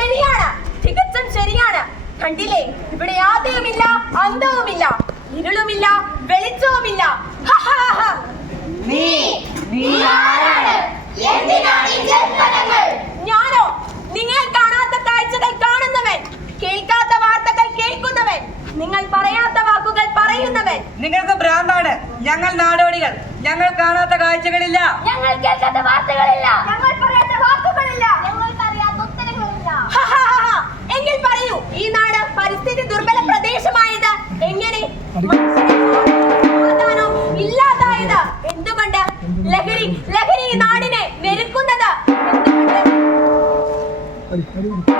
ശരിയാണ്. തികച്ചും ശരിയാണ്. കണ്ടില്ലേ? ഇവിടെ ആദ്യവുമില്ല അന്തവുമില്ല ഇരുളുമില്ല വെളിച്ചവുമില്ല. ഞാനോ? നിങ്ങൾ കാണാത്ത കാഴ്ചകൾ കാണുന്നവൻ കേൾക്കാത്ത വാർത്തകൾ കേൾക്കുന്നവൻ നിങ്ങൾ പറയാത്ത വാക്കുകൾ പറയുന്നവൻ. നിങ്ങൾക്ക് ഭ്രാന്താണ്. ഞങ്ങൾ നാടോടികൾ. ഞങ്ങൾ കാണാത്ത കാഴ്ചകളില്ല. ഞങ്ങൾ കേൾക്കാത്ത വാർത്തകളില്ല. Hadi.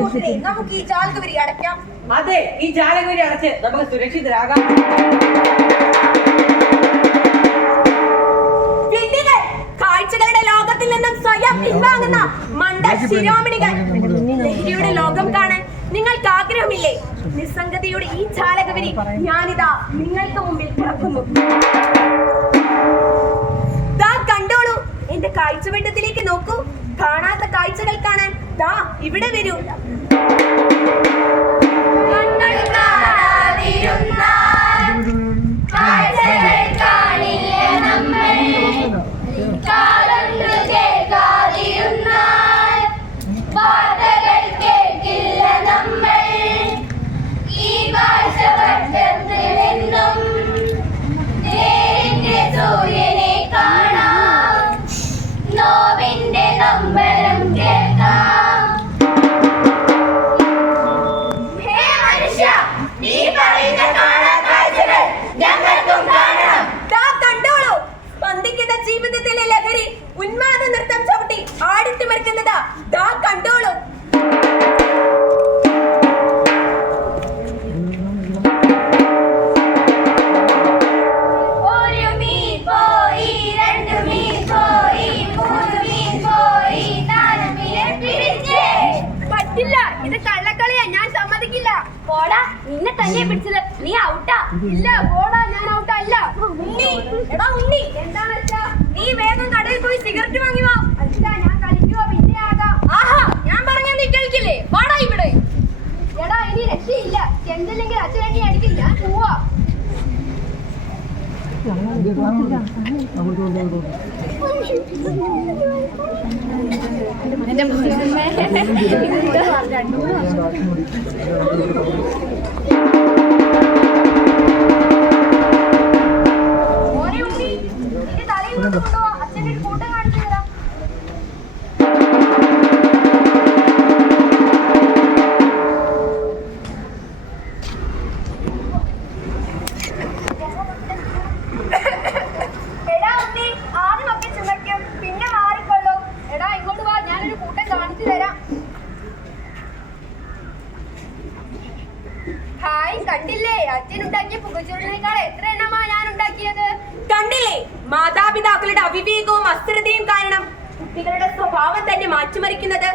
കൂട്ടരെ നമുക്ക് ഈ ജാലകവരി അടയ്ക്കാം. അതെ ഈ ജാലകവരി അടച്ച് നമുക്ക് സുരക്ഷിതരാകാം. കാഴ്ചകളുടെ ലോകത്തിൽ നിന്നും സ്വയം പിൻവാങ്ങുന്ന മണ്ട ശിരോമണികൾ ലഹരിയുടെ ലോകം കാണാൻ നിങ്ങൾക്ക് ആഗ്രഹമില്ലേ? നിസ്സംഗതയുടെ ഈ ചാലകവരി ഞാനിതാ നിങ്ങൾക്ക് മുമ്പിൽ തുറക്കുന്നു. കണ്ടോളൂ എന്റെ കാഴ്ചവെട്ടത്തിലേക്ക് നോക്കൂ. കാണാത്ത കാഴ്ചകൾ കാണാൻ ദാ ഇവിടെ വരൂ. പോയി സിഗരറ്റ് വാങ്ങി വാ. ഞാൻ കളിക്കുവാ പിന്നെ ആകാം. ആഹാ ഞാൻ പറഞ്ഞാ നീ വാടാ ഇവിടെ. എടാ ഇനി രക്ഷയില്ല. ചെന്നില്ലെങ്കിൽ അച്ഛനെ അടിക്കും ഞാൻ പോവാ. മോനെ ഉണ്ണി നിന്റെ തലയിൽ കൊണ്ടുപോവാ. കുട്ടികളുടെ സ്വഭാവം തന്നെ മാറ്റിമറിക്കുന്നത്.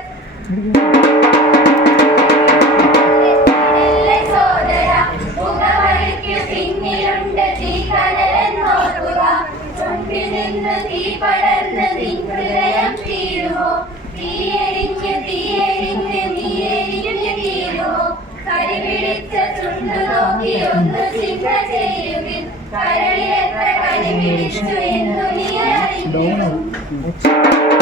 ഒന്ന് ചിന്ത ചെയ്യുകിൽ കരളിലെത്ര കരി പിടിച്ചു എന്നു നീ അറിയുന്നു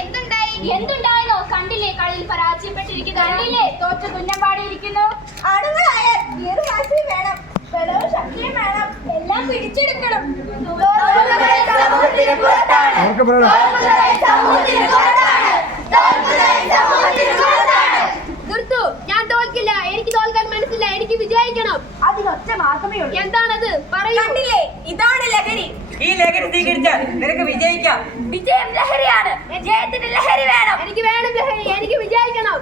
എന്തുണ്ടായി? എന്തുണ്ടായതോ കണ്ടില്ലേ? കളിയിൽ പരാജയപ്പെട്ടിരിക്കുന്നു. കണ്ടില്ലേ? തോറ്റ തുന്നം പാടിയിരിക്കുന്നു. ആണുങ്ങളായ വാശിയും വേണം. ബലവും ശക്തിയും വേണം. എല്ലാം പിടിച്ചെടുക്കണം നിർത്തൂ ഞാൻ തോൽക്കില്ല എനിക്ക് തോൽക്കാൻ മനസ്സില്ല എനിക്ക് അതിനൊറ്റ മാർഗമേ ഉള്ളൂ. എന്താണത്? പറയൂ. കണ്ടില്ലേ? ഇതാണ് ലഹരി. ഈ ലഹരി സ്വീകരിച്ചാൽ നിനക്ക് വിജയിക്കാം. വിജയം ലഹരിയാണ്. വിജയത്തിന് ലഹരി വേണം. എനിക്ക് വേണം ലഹരി. എനിക്ക് വിജയിക്കണം.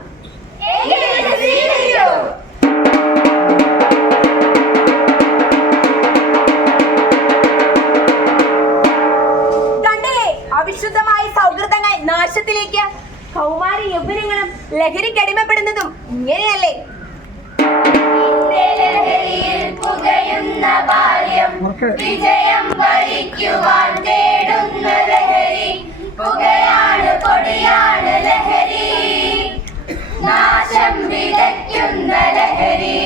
കണ്ടില്ലേ? അവിശുദ്ധമായ സൗഹൃദങ്ങൾ നാശത്തിലേക്ക്. കൗമാരി യൗവനങ്ങളും ലഹരിക്കടിമപ്പെടുന്നതും ഇങ്ങനെയല്ലേ? പുകയുന്ന ബാല്യം വിജയം വരിക്കുവാൻ തേടുന്ന ലഹരി. പുകയാണ് പൊടിയാണ് ലഹരി. നാശം വിതയ്ക്കുന്ന ലഹരി.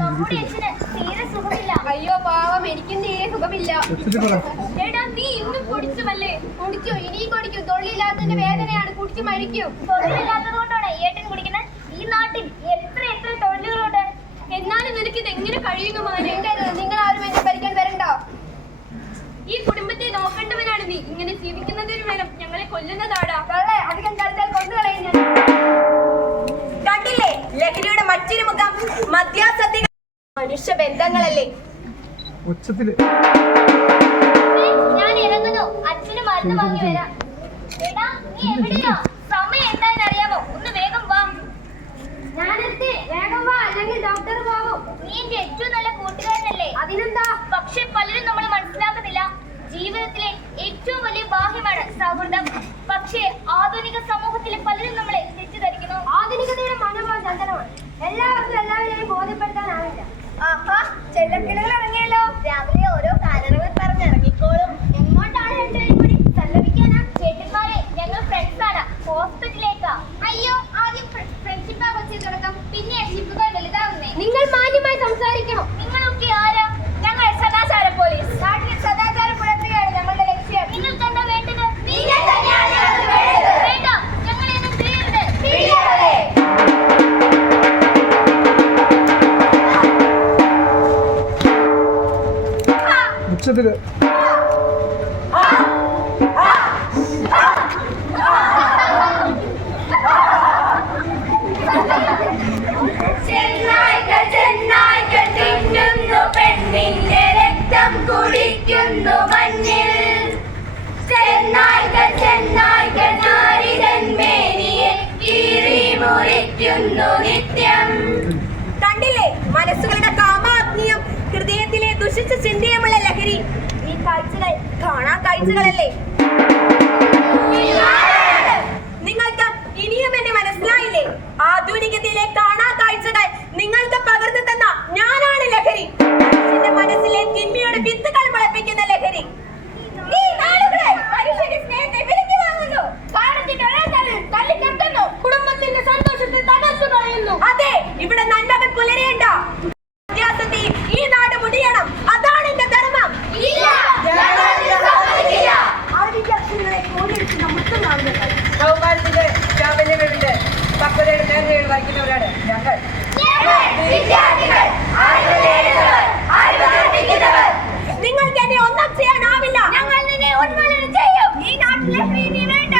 നമ്മുടെ അച്ഛന് തീരെ സുഖമില്ല. അയ്യോ പാവം. എനിക്കും തീരെ സുഖമില്ല നീ ഇന്നും കുടിച്ചുമല്ലേ? കുടിച്ചു. ഇനിയും കുടിക്കും. വേദനയാണ് കുടിച്ചു മരിക്കും. തൊഴിലില്ലാത്തത് കൊണ്ടാണ് ഏട്ടൻ കുടിക്കുന്നത് ഈ നാട്ടിൽ എത്ര എത്ര തൊഴിലുകളുണ്ട്? എന്നാലും നിനക്ക് ഇത് എങ്ങനെ കഴിയുന്നു മോനെ? നിങ്ങൾ ആരും എന്നെ ഭരിക്കാൻ വരണ്ടോ? ഈ കുടുംബത്തെ നോക്കേണ്ടവനാണ് നീ. ഇങ്ങനെ ജീവിക്കുന്നതിന് വേണം ഞങ്ങളെ കൊല്ലുന്നതാടാ. കള്ളെ അധികം കളിച്ചാൽ കൊന്നുകളയും ഞാൻ. കണ്ടില്ലേ? ലഹരിയുടെ മറ്റൊരു മുഖം മദ്യാസക്തികൾ മനുഷ്യ ബന്ധങ്ങളല്ലേ ഉച്ചത്തിൽ ഞാൻ ഇറങ്ങുന്നു. അച്ഛന് മരുന്ന് വാങ്ങി വരാം. എടാ നീ എവിടെയാ സമയം എന്തായെന്ന് അറിയാമോ ഒന്ന് വേഗം വാ ഞാനെത്തി വേഗം വാ അല്ലെങ്കിൽ ഡോക്ടർ പോകും നീ എന്റെ ഏറ്റവും നല്ല കൂട്ടുകാരനല്ലേ? അതിനെന്താ? പക്ഷെ പലരും നമ്മൾ മനസ്സിലാക്കുന്നില്ല. ജീവിതത്തിലെ ഏറ്റവും വലിയ ബാഹ്യമാണ് സൗഹൃദം. പക്ഷേ ആധുനിക സമൂഹത്തിലെ പലരും നമ്മളെ തെറ്റിദ്ധരിക്കുന്നു. ആധുനികതയുടെ മനോഭാവം ചന്ദനമാണ് എല്ലാവർക്കും എല്ലാവരെയും ബോധ്യപ്പെടുത്താനാവില്ല. ആഹാ ചെല്ലക്കിളികൾ രക്തം കുടിക്കുന്നു മഞ്ഞിൽ ചെന്നായ്ക്കൾ ചെന്നായ്ക്കൾ നാരിതൻ മേനിയെ കീറി മുറിക്കുന്നു നിത്യം. കണ്ടില്ലേ? മനസ്സുകളുടെ കാമ ദുഷിച്ച ചിന്തയുമുള്ള ലഹരി. ഈ കാഴ്ചകൾ കാണാ കാഴ്ചകളല്ലേ? നിങ്ങൾക്ക് ഇനിയും എന്നെ മനസ്സിലായില്ലേ? ആധുനികതയിലെ നാളുകൾ കൗമാരത്തിന്റെ പക്വതയുടെ നേർവഴികൾ വഹിക്കുന്നവരാണ് ഞങ്ങൾ. നിങ്ങൾക്ക് എന്നെ ഒന്നും ചെയ്യാനാവില്ല. ഞങ്ങൾ നിന്നെ ഉന്മൂലനം ചെയ്യും. ഈ നാട്ടിലെ വേണ്ട.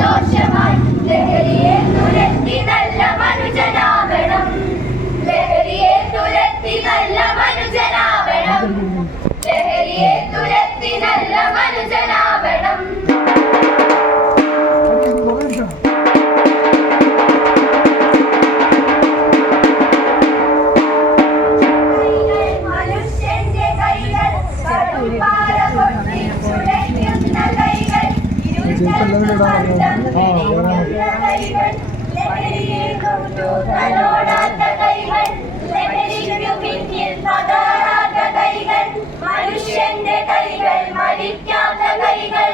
ദോഷമായി. ലഹരിയെ തുരത്തി തലോടാത്ത കൈകൾ ലഹരിക്കു മനുഷ്യന്റെ കൈകൾ മരിക്കാത്ത കൈകൾ.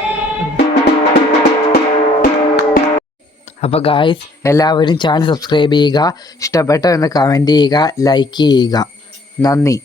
അപ്പോൾ ഗായ്സ് എല്ലാവരും ചാനൽ സബ്സ്ക്രൈബ് ചെയ്യുക ഇഷ്ടപ്പെട്ട എന്ന് കമന്റ് ചെയ്യുക ലൈക്ക് ചെയ്യുക. നന്ദി.